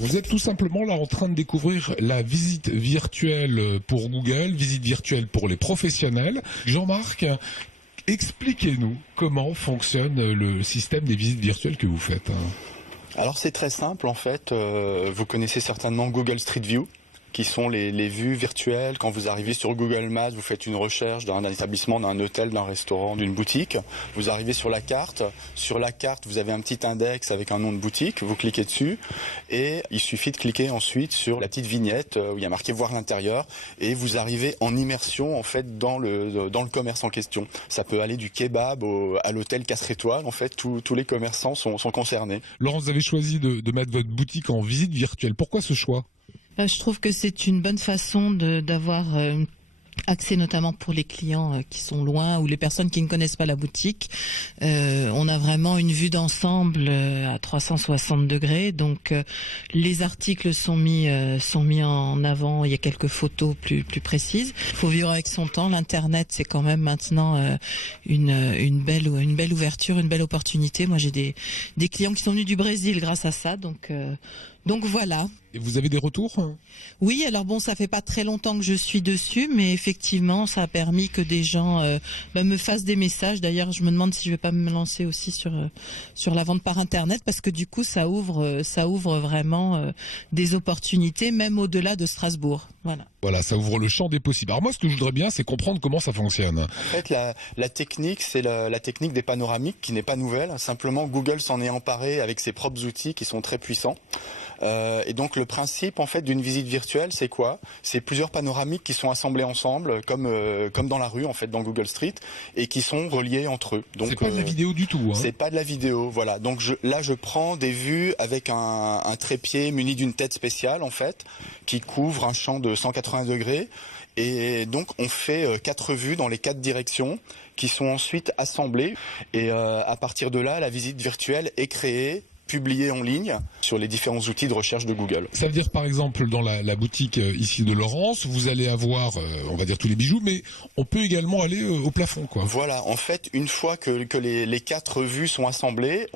Vous êtes tout simplement là en train de découvrir la visite virtuelle pour Google, visite virtuelle pour les professionnels. Jean-Marc, expliquez-nous comment fonctionne le système des visites virtuelles que vous faites. Alors c'est très simple en fait, vous connaissez certainement Google Street View, qui sont les vues virtuelles. Quand vous arrivez sur Google Maps, vous faites une recherche d'un établissement, d'un hôtel, d'un restaurant, d'une boutique. Vous arrivez sur la carte. Sur la carte, vous avez un petit index avec un nom de boutique. Vous cliquez dessus et il suffit de cliquer ensuite sur la petite vignette où il y a marqué voir l'intérieur et vous arrivez en immersion en fait dans le commerce en question. Ça peut aller du kebab à l'hôtel 4 étoiles. En fait, tous les commerçants sont concernés. Laurence, vous avez choisi de mettre votre boutique en visite virtuelle. Pourquoi ce choix ? Je trouve que c'est une bonne façon d'avoir accès, notamment pour les clients qui sont loin ou les personnes qui ne connaissent pas la boutique. On a vraiment une vue d'ensemble à 360 degrés. Donc les articles sont mis en avant. Il y a quelques photos plus précises. Il faut vivre avec son temps. L'internet, c'est quand même maintenant une belle ouverture, une belle opportunité. Moi, j'ai des clients qui sont venus du Brésil grâce à ça. Donc voilà. Et vous avez des retours ? Oui, alors bon, ça fait pas très longtemps que je suis dessus, mais effectivement, ça a permis que des gens me fassent des messages. D'ailleurs, je me demande si je vais pas me lancer aussi sur la vente par internet, parce que du coup, ça ouvre vraiment des opportunités, même au-delà de Strasbourg. Voilà, ça ouvre le champ des possibles. Alors moi, ce que je voudrais bien, c'est comprendre comment ça fonctionne. En fait, la technique, c'est la technique des panoramiques qui n'est pas nouvelle. Simplement, Google s'en est emparé avec ses propres outils qui sont très puissants. Et donc le principe en fait d'une visite virtuelle, c'est quoi ? C'est plusieurs panoramiques qui sont assemblées ensemble, comme dans la rue en fait, dans Google Street, et qui sont reliés entre eux. Donc c'est pas de la vidéo du tout. C'est pas de la vidéo, voilà. Donc je prends des vues avec un trépied muni d'une tête spéciale en fait, qui couvre un champ de 180 degrés. Et donc on fait 4 vues dans les 4 directions qui sont ensuite assemblées. Et à partir de là, la visite virtuelle est créée, publié en ligne sur les différents outils de recherche de Google. Ça veut dire par exemple dans la boutique ici de Laurence, vous allez avoir, on va dire tous les bijoux, mais on peut également aller au plafond, quoi. Voilà, en fait, une fois que les 4 vues sont assemblées,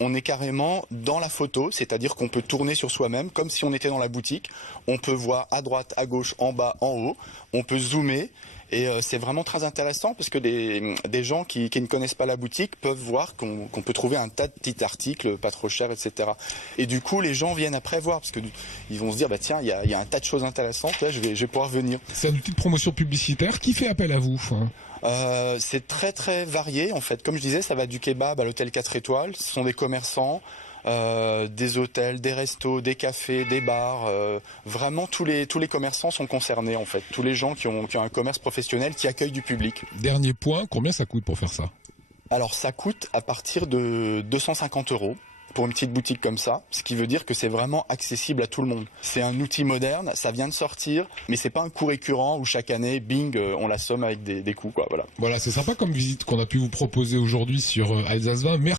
on est carrément dans la photo, c'est-à-dire qu'on peut tourner sur soi-même comme si on était dans la boutique. On peut voir à droite, à gauche, en bas, en haut. On peut zoomer. Et c'est vraiment très intéressant parce que des gens qui ne connaissent pas la boutique peuvent voir qu'on peut trouver un tas de petits articles pas trop chers, etc. Et du coup, les gens viennent après voir parce que ils vont se dire, bah tiens, il y a un tas de choses intéressantes, là, je vais pouvoir venir. C'est un outil de promotion publicitaire qui fait appel à vous. C'est très très varié en fait. Comme je disais, ça va du kebab à l'hôtel 4 étoiles. Ce sont des commerçants. Des hôtels, des restos, des cafés, des bars, vraiment tous les commerçants sont concernés en fait, tous les gens qui ont un commerce professionnel qui accueille du public. Dernier point, combien ça coûte pour faire ça ? Alors ça coûte à partir de 250 € pour une petite boutique comme ça, ce qui veut dire que c'est vraiment accessible à tout le monde. C'est un outil moderne, ça vient de sortir, mais c'est pas un coût récurrent où chaque année, bing, on l'assomme avec des coûts, quoi. Voilà, c'est sympa comme visite qu'on a pu vous proposer aujourd'hui sur Alsace 20. Merci.